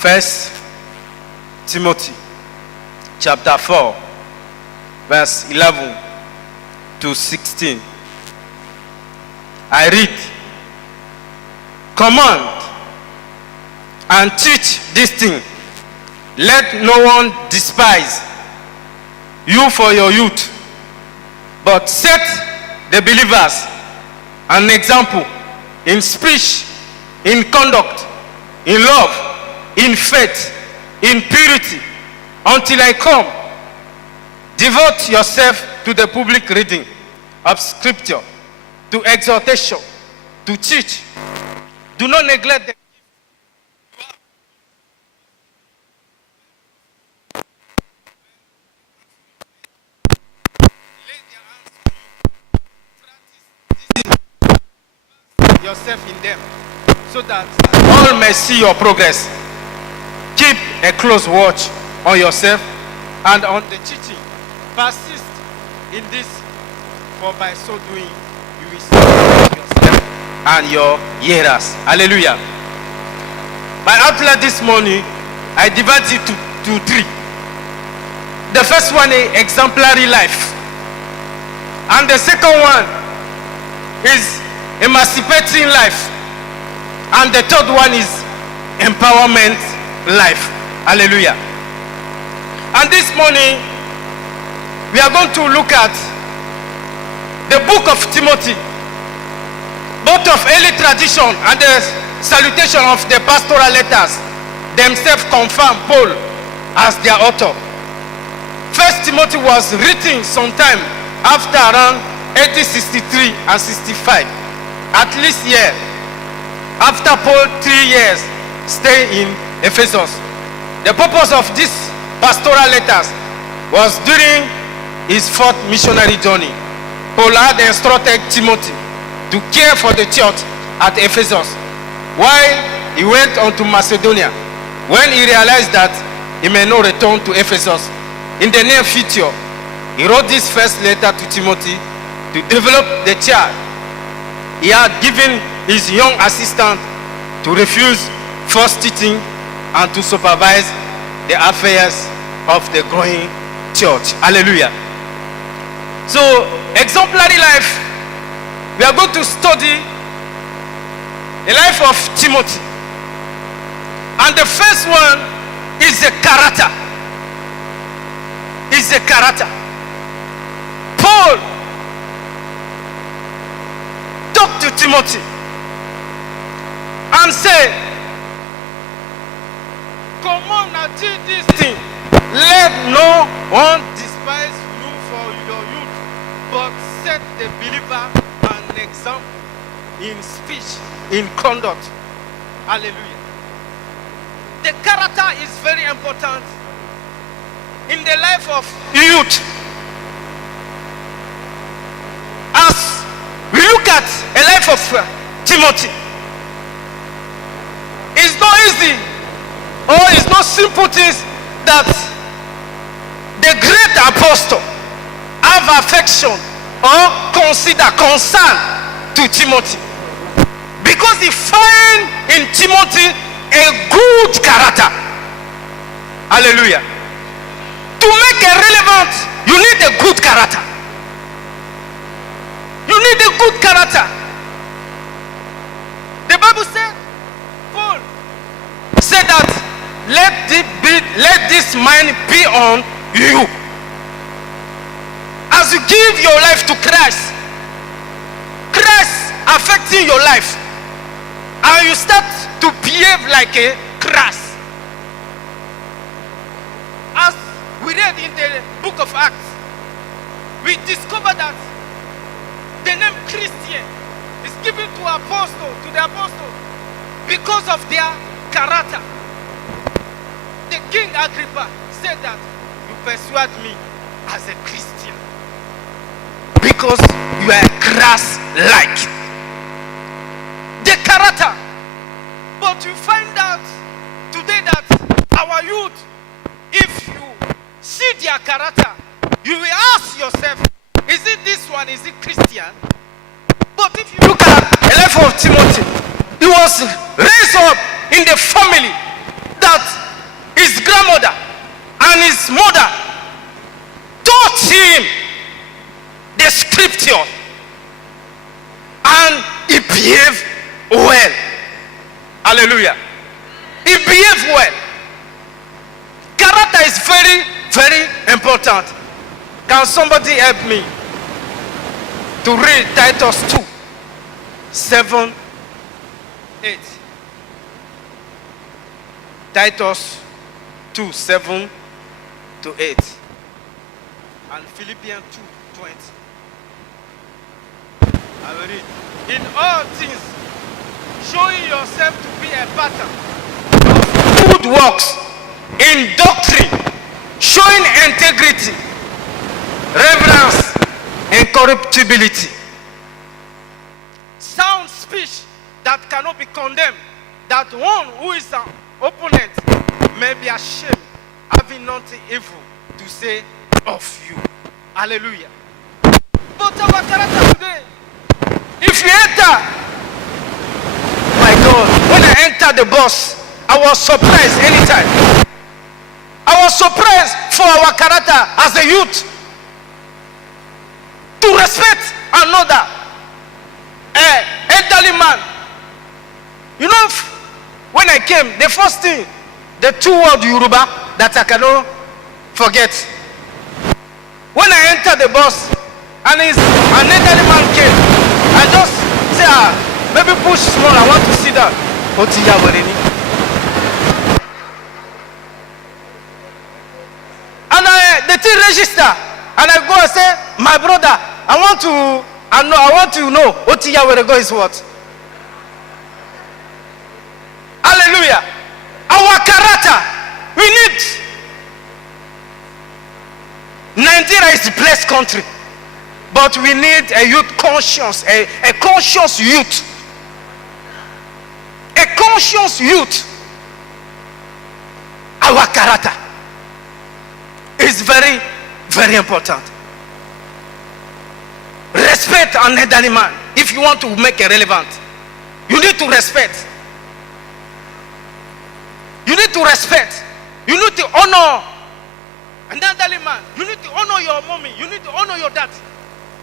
First Timothy chapter 4, verse 11 to 16. I read, command and teach this thing. Let no one despise you for your youth, but set the believers an example in speech, in conduct, in love, in faith, in purity, until I come. Devote yourself to the public reading of Scripture, to exhortation, to teach. Do not neglect the yourself in them, so that all may see your progress. Keep a close watch on yourself and on the teaching. Persist in this, for by so doing you will save yourself and your hearers. Hallelujah. My outline this morning, I divide it to three. The first one is exemplary life, and the second one is emancipating life, and the third one is empowerment life. Hallelujah. And this morning we are going to look at the book of Timothy, both of early tradition and the salutation of the pastoral letters themselves confirm Paul as their author. First Timothy was written sometime after around 1863 and 65, at least year after Paul 3 years stay in Ephesus. The purpose of these pastoral letters was during his fourth missionary journey. Paul had instructed Timothy to care for the church at Ephesus while he went on to Macedonia. When he realized that he may not return to Ephesus in the near future, he wrote this first letter to Timothy to develop the church. He had given his young assistant to refuse false teaching and to supervise the affairs of the growing church. Hallelujah. So, exemplary life, we are going to study the life of Timothy. And the first one is the character. Is the character. Paul talked to Timothy and said, come on and do this thing. Let no one despise you for your youth, but set the believer an example in speech, in conduct. Hallelujah. The character is very important in the life of youth. As we look at a life of Timothy, it's not easy or it's not simple things that the great apostle have affection or consider concern to Timothy, because he find in Timothy a good character. Hallelujah. To make it relevant, you need a good character. You need a good character. The Bible said, Paul said that let this mind be on you. As you give your life to Christ, Christ affecting your life, and you start to behave like a Christ. As we read in the book of Acts, we discover that the name Christian is given to the apostle because of their character. The King Agrippa said that you persuade me as a Christian because you are Christ-like. The character. But you find out today that our youth, if you see their character, you will ask yourself, is it this one? Is it Christian? But if you look at the life of Timothy, he was raised up in the family that that his grandmother and his mother taught him the scripture, and he behaved well. Hallelujah. He behaved well. Character is very, very important. Can somebody help me to read Titus 2, 7, 8? Titus 2, 7 to 8. And Philippians 2, 20. I will read. In all things, showing yourself to be a pattern of good works, in doctrine, showing integrity, reverence, incorruptibility, sound speech that cannot be condemned, that one who is an opponent may be ashamed, having nothing evil to say of you. Hallelujah. But our character today, if you enter, my God, when I entered the bus, I was surprised anytime. I was surprised for our character as a youth to respect another elderly man. You know, when I came, the first thing, the two word Yoruba that I cannot forget. When I entered the bus and an elderly man came, I just say, maybe push small, I want to sit down. And the thing register, and I go and say, my brother, I want to know Otiya where go is what. Hallelujah. Our character, we need. Nigeria is a blessed country, but we need a youth conscious, a conscious youth. A conscious youth. Our character is very, very important. Respect an elderly man. If you want to make it relevant, you need to respect. You need to respect. You need to honor an elderly man. You need to honor your mommy. You need to honor your daddy.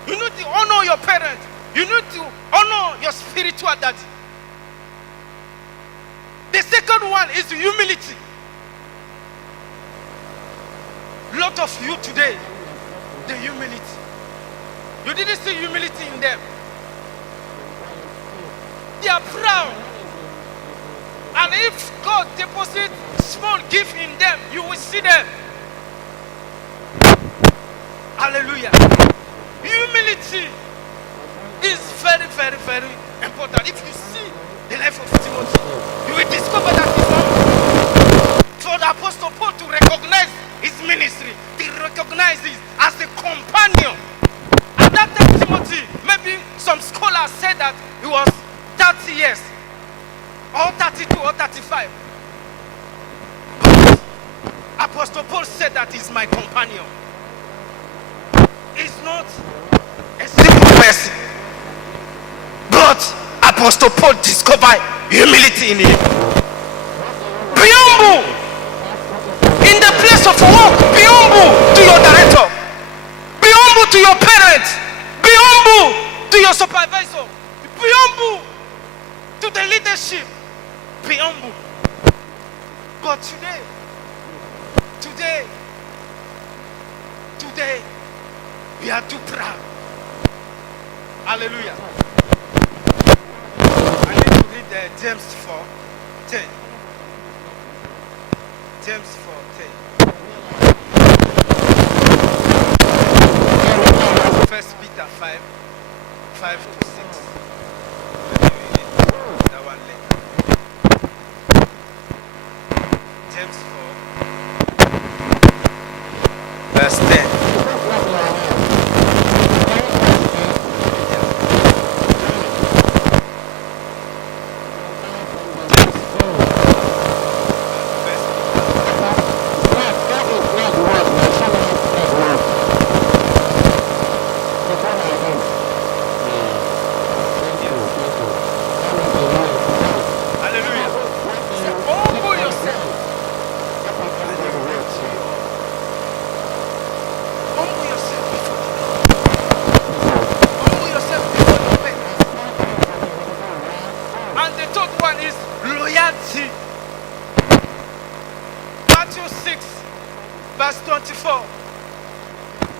You need to honor your parents. You need to honor your spiritual daddy. The second one is humility. A lot of you today, the humility. You didn't see humility in them. They are proud. And if God deposits small gift in them, you will see them. Hallelujah. Humility is very, very, very important. If you see the life of Timothy, you will discover that it's not for the Apostle Paul to recognize his ministry, to recognize it as a companion. At that time, Timothy, maybe some scholars said that he was 30 years, or 32 or 35. But Apostle Paul said that he's my companion. He's not a simple person. But Apostle Paul discovered humility in him. Be humble. In the place of work, be humble to your director. Be humble to your parents. Be humble to your supervisor. Be humble to the leadership. Be humble. But today, we are too proud. Hallelujah. I need to read James 4:10. James 4:10. 1 Peter 5:5 to 6. That one later. James 4, verse 10.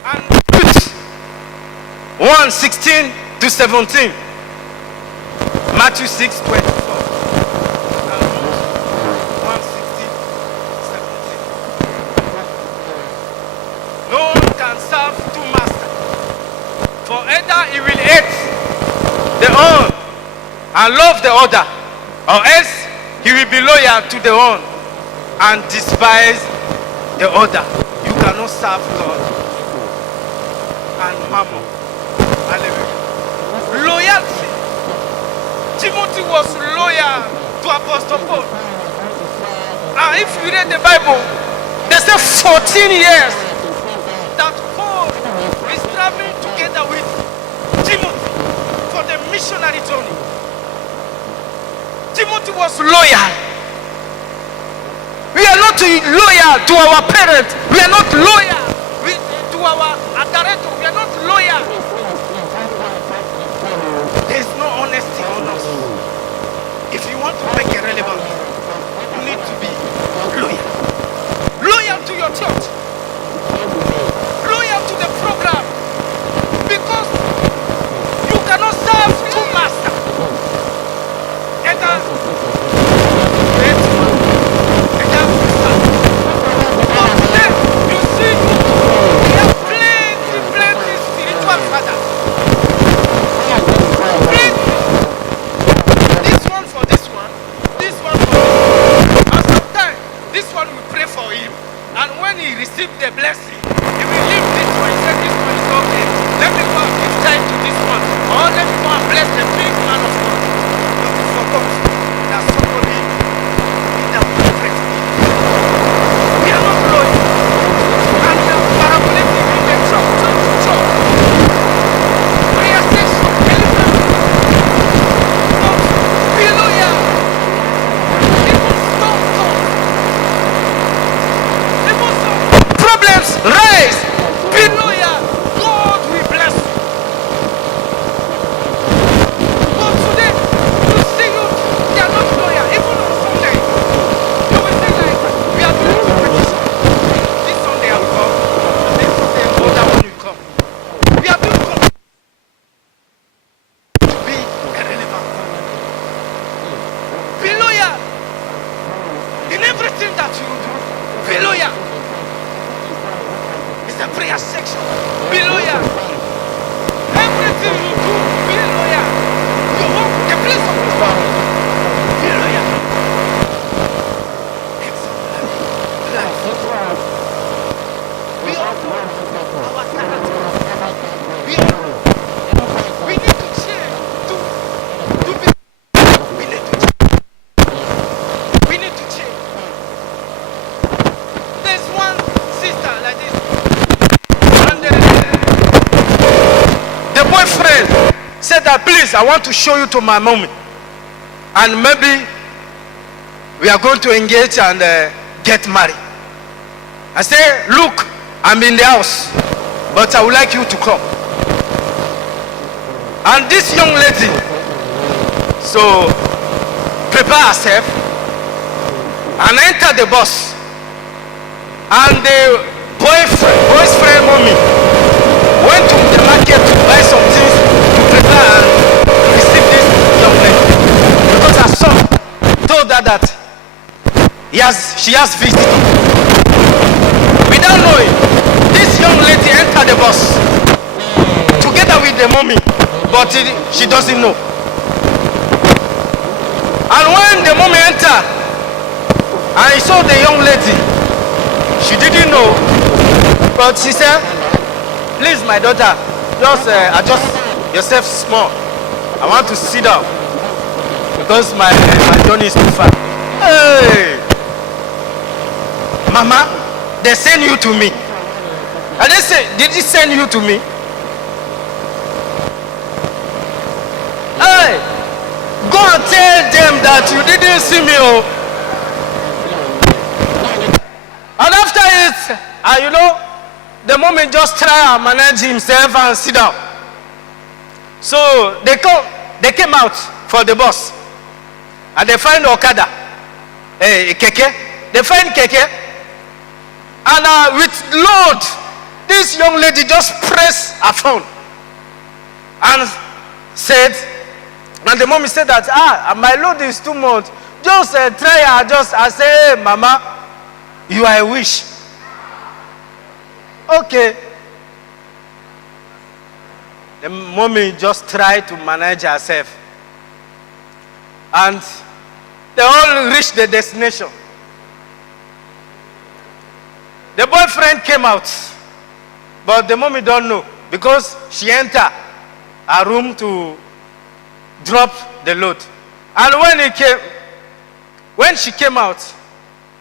And Ruth 1:16 to 17. Matthew 6:24. And Ruth 1:16 to 17. No one can serve two masters. For either he will hate the one and love the other, or else he will be loyal to the one and despise the other. You cannot serve God and mammon. Hallelujah. Loyalty. Timothy was loyal to Apostle Paul. And if you read the Bible, they say 14 years that Paul is traveling together with Timothy for the missionary journey. Timothy was loyal. We are not loyal to our parents. We are not loyal to our adorator. We are not loyal. There is no honesty on us. If you want to make it relevant, you need to be loyal. Loyal to your church. Loyal to the program. Because you cannot serve two masters. The blessing, he will leave this one. He said, this one is okay. Let me go and give time to this one. Or let me go and bless the big man of God. But he forgot that somebody in the prophet. We are not loyal. And we are parabolating in the church. Prayer station, elephant. Don't be loyal. Even stone cold. Even some problems rise. Be loyal. God will bless you. But today, you see they are not loyal. Even on Sunday, you will say like, we are doing competition. This Sunday I will come. This Sunday another one will come. We are doing competition to be irrelevant. Be loyal. In everything that you do, be loyal. The prayer section, be loyal. Everything you do, be loyal. You walk the place of God, be loyal. We all know our character. We all know. We need to change to be. We need to change. We need to change. There's one sister like this. The boyfriend said that, please, I want to show you to my mommy. And maybe we are going to engage and get married. I say, look, I'm in the house, but I would like you to come. And this young lady, so prepare herself and enter the bus. And the boy's friend mommy went to the market to buy some things to prepare and receive this young lady. Because her son told her that she has visitor. Without knowing, this young lady entered the bus together with the mommy, but she doesn't know. And when the mommy entered and he saw the young lady, she didn't know, but she said, please, my daughter, just adjust yourself small. I want to sit down because my journey is too far. Hey, Mama, they send you to me. And they say, did he send you to me? Hey, go and tell them that you didn't see me. Oh. And after it, you know, the moment just try and manage himself and sit down. So they came out for the bus. And they find Okada. Keke. They find Keke. And with load, This young lady just pressed her phone and said, and the mommy said that, my load is too much. Just try her. I say, hey, Mama, you are a wish. Okay. The mommy just tried to manage herself. And they all reached the destination. The boyfriend came out. But the mommy don't know because she entered her room to drop the load. And when she came out,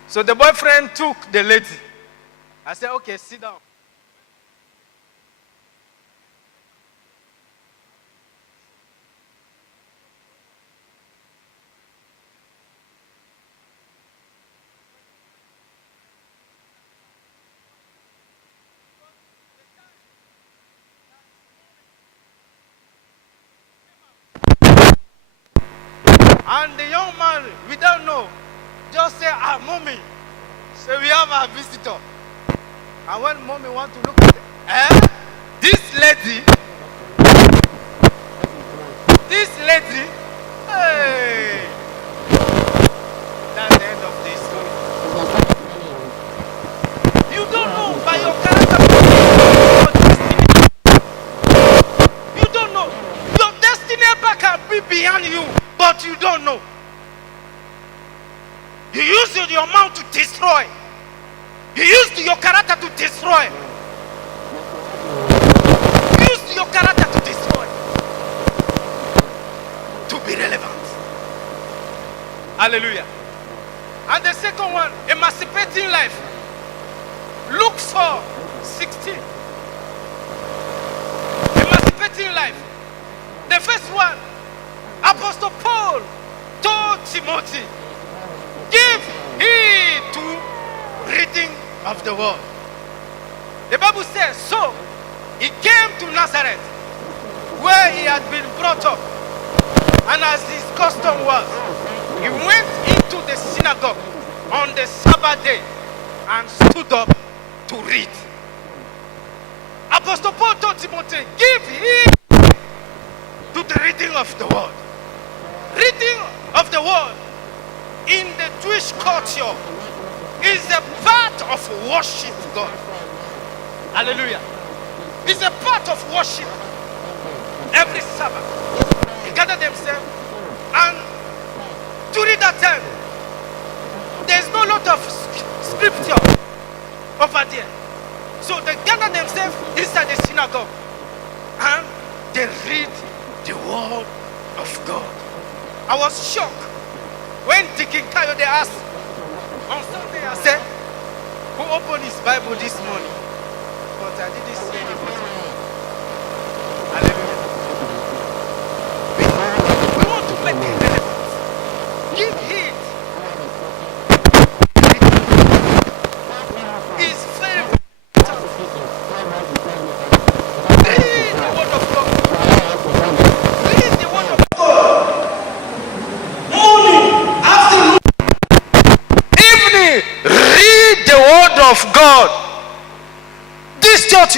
so the boyfriend took the lady. I said, okay, sit down. And the young man, we don't know, just say, mommy, so we have a visitor. And when mommy want to look at it, this lady, hey, that's the end of the story. You don't know by your character, you don't know. Your destiny back can be behind you. But you don't know. You used your mouth to destroy. You used your character to destroy. You used your character to destroy. To be relevant. Hallelujah. And the second one, emancipating life. Luke 4:16. Emancipating life. The first one, Apostle Paul told Timothy, give heed to reading of the word. The Bible says, so he came to Nazareth, where he had been brought up. And as his custom was, he went into the synagogue on the Sabbath day and stood up to read. Apostle Paul told Timothy, give heed to the reading of the word. Reading of the word in the Jewish culture is a part of worship God. Hallelujah. It's a part of worship. Every Sabbath, they gather themselves, and during that time, there's no lot of scripture over there. So they gather themselves inside the synagogue and they read the word of God. I was shocked when Deacon Kayode asked on Sunday, I said, who opened his Bible this morning? But I didn't see anybody. Hallelujah. We want to make it relevant. Give heed. It's very important. Read the word of God. Read the word of God. Morning, afternoon, evening, read the word of God. This church,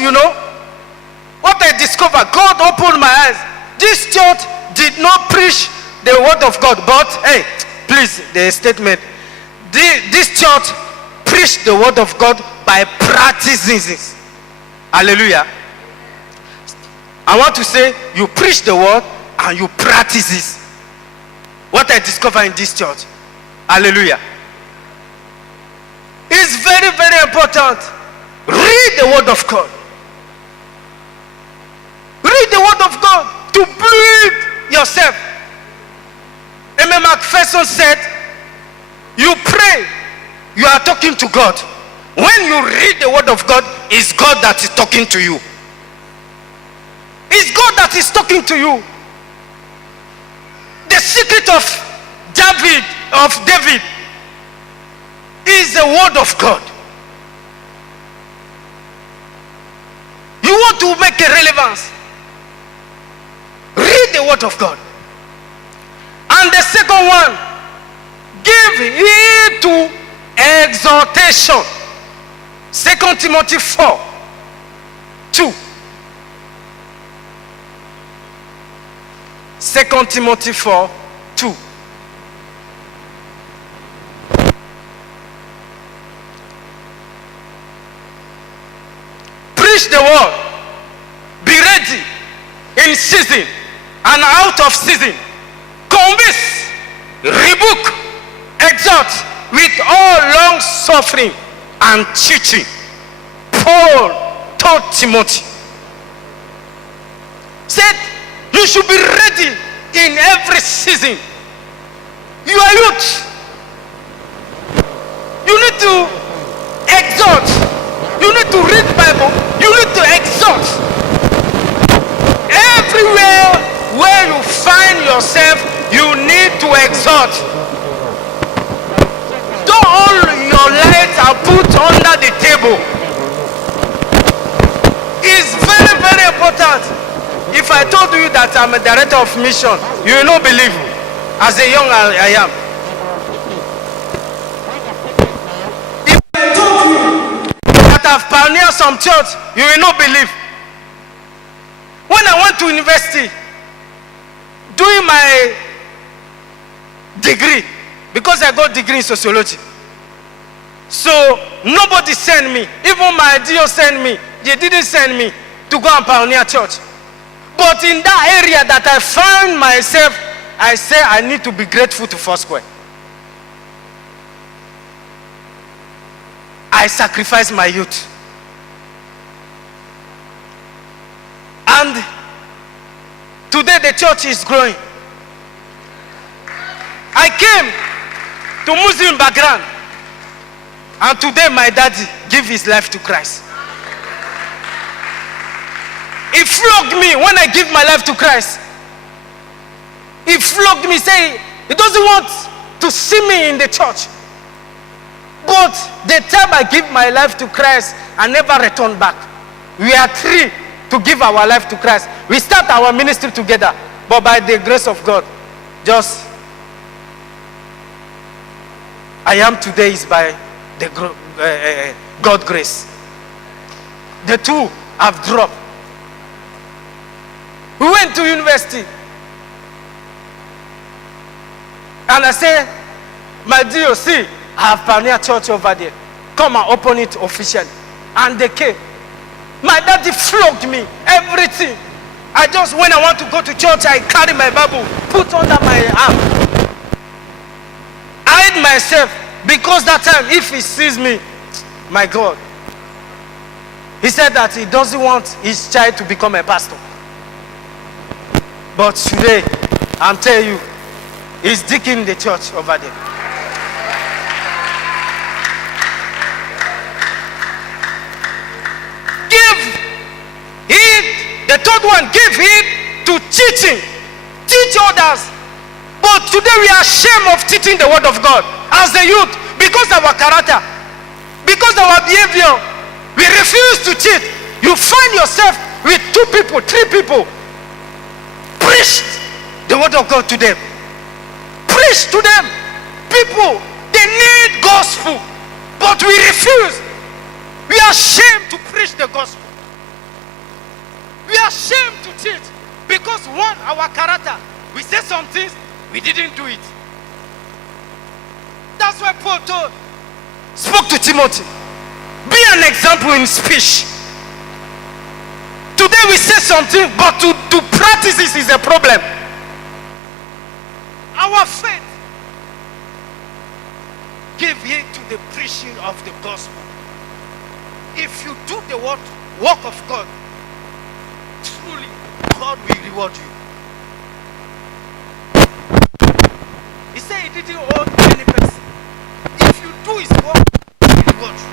what I discovered, God opened my eyes. This church did not preach the word of God, but hey, please, the statement. This church preached the word of God by practicing this. Hallelujah. I want to say, you preach the word and you practice this. What I discovered in this church. Hallelujah. It's very, very important. Read the word of God. Read the word of God to build yourself. M.M. Macpherson said, you pray, you are talking to God. When you read the word of God, it's God that is talking to you. It's God that is talking to you. The secret of David is the word of God. You want to make a relevance, read the word of God. And the second one, give heed to exhortation. 2 Timothy 4. 2 Timothy 4:2. Preach the word. Be ready in season and out of season. Convince, rebuke, exhort with all long suffering and teaching. Paul told Timothy, said, you should be ready in every season. You are youth. You need to exhort. You need to read Bible. You need to exhort. Everywhere where you find yourself, you need to exhort. Don't all your lights are put under the table. It's very, very important. If I told you that I'm a director of mission, you will not believe me. As a young I am. If I told you that I've pioneered some church, you will not believe. When I went to university, doing my degree, because I got degree in sociology, so nobody sent me. Even my DO sent me. They didn't send me to go and pioneer church. But in that area that I found myself, I say I need to be grateful to Foursquare. I sacrificed my youth. And today the church is growing. I came to Muslim background, and today my daddy gave his life to Christ. He flogged me when I give my life to Christ. He flogged me, saying he doesn't want to see me in the church. But the time I give my life to Christ, I never return back. We are three to give our life to Christ. We start our ministry together, but by the grace of God, just I am today is by the God grace. The two have dropped. We went to university, and I said, my DOC, I have pioneer church over there. Come and open it officially. And they came. My daddy flogged me, everything. When I want to go to church, I carry my Bible, put under my arm. I hide myself, because that time, if he sees me, my God. He said that he doesn't want his child to become a pastor. But today, I'm telling you, he's digging the church over there. Give heed. The third one, give heed to teaching. Teach others. But today we are ashamed of teaching the word of God as a youth, because of our character, because of our behavior. We refuse to teach. You find yourself with 2 people, 3 people. Preach the word of God to them. Preach to them. People, they need gospel, but we refuse. We are ashamed to preach the gospel. We are ashamed to teach, because one, our character, we say some things, we didn't do it. That's why Paul spoke to Timothy. Be an example in speech. Today we say something, but to practice this is a problem. Our faith, give heed to the preaching of the gospel. If you do the work of God, truly God will reward you. He said he didn't owe any person. If you do his work, he will reward you.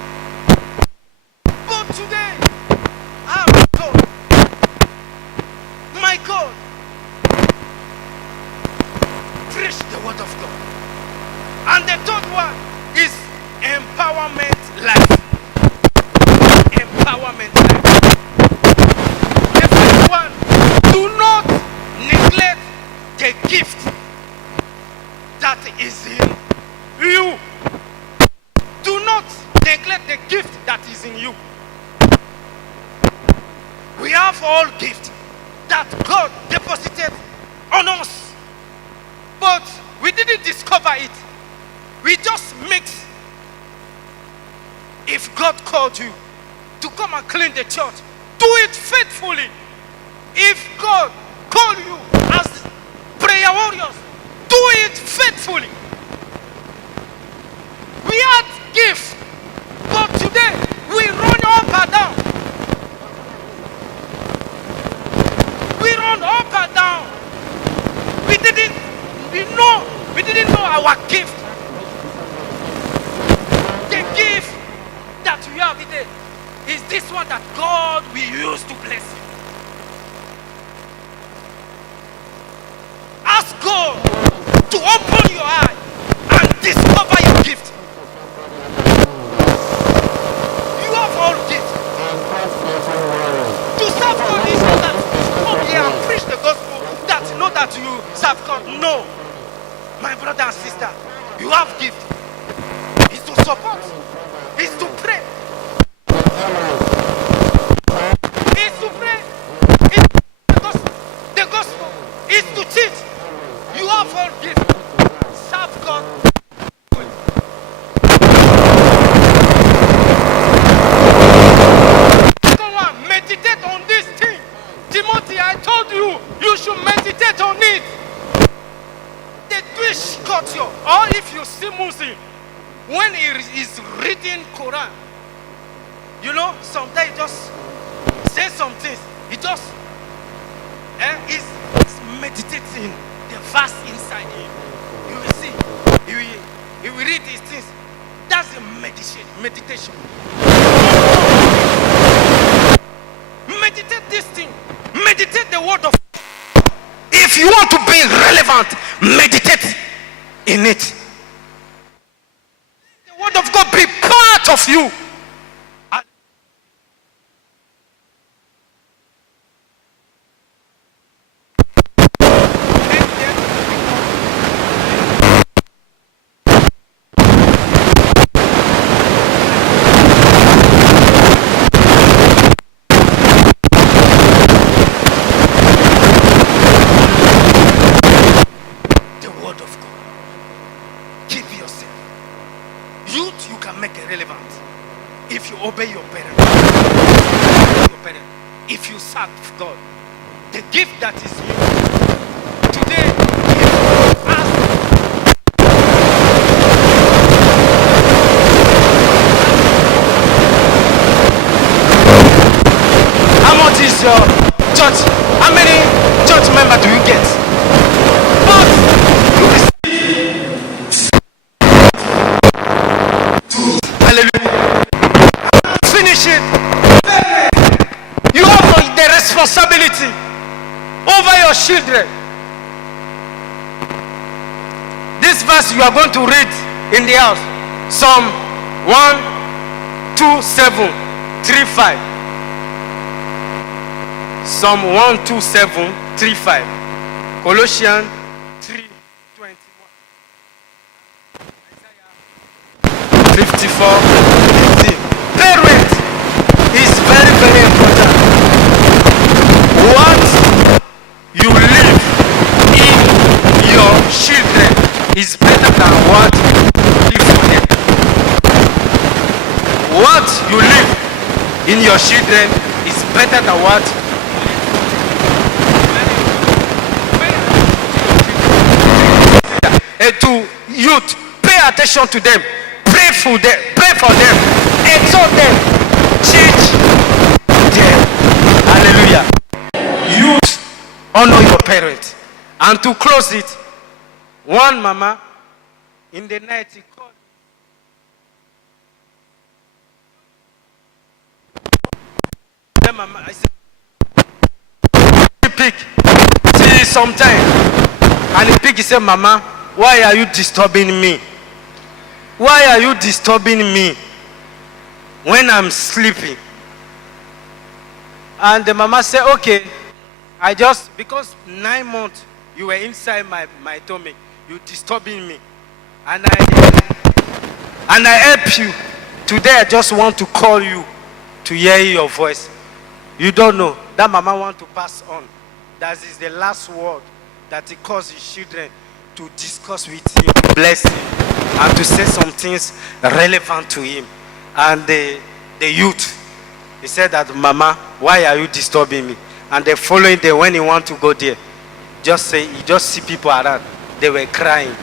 But today, my God, preach the word of God. And the third one is empowerment life. Empowerment life. The first one, do not neglect the gift that is in you. Do not neglect the gift that is in you. We have all gifts that God deposited on us. But we didn't discover it. We just mix. If God called you to come and clean the church, do it faithfully. If God called you as prayer warriors, do it faithfully. We had gifts, but today we run up and down. We run up and down. We didn't know our gift. The gift that we have today is this one that God will use to bless you. Ask God to open your eye and discover your gift. You have all gifts. To serve God is not that you come here and preach the gospel that know that you serve God. No. My brother and sister, you have gift. It's to support. It's to pray. It's to pray. It's the gospel. It's to teach. You have all gift. Serve God. Second one, meditate on this thing. Timothy, I told you, you should meditate on it. The twitch cut you. Or if you see Muslim, when he is reading Quran, you know, sometimes he just say some things. He just is meditating the verse inside him. You will see. He will read these things. That's the meditation. Meditate this thing. Meditate the word of God. If you want to be relevant, meditate in it. The word of God be part of you. If you obey your parents, if you serve God, the gift that is you today, if you ask, how much is your church? How many church members do you get? But you receive. Hallelujah. Finish it. You have the responsibility over your children. This verse you are going to read in the house, Psalm 127:35. Psalm 127:35. Colossians 3:21. 54:15. Parent is very, very important. What you live in your children is better than what you live for them. What you live in your children is better than what to youth. Pay attention to them. Pray for them, exhort them, teach them. Hallelujah. Youth, honor your parents. And to close it, one mama in the night he called. The mama, I said, pick, see sometime. And the pig, he said, Mama, why are you disturbing me? Why are you disturbing me when I'm sleeping? And the mama said, okay, because 9 months you were inside my tummy, you disturbing me. And I help you. Today I just want to call you to hear your voice. You don't know. That mama want to pass on. That is the last word that he caused his children to discuss with him, bless him, and to say some things relevant to him. And the youth, he said that, Mama, why are you disturbing me? And the following day, when he want to go there, he just see people around. They were crying.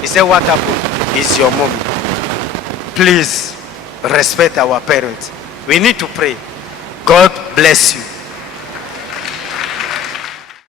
He said, what happened? It's your mom. Please respect our parents. We need to pray. God bless you.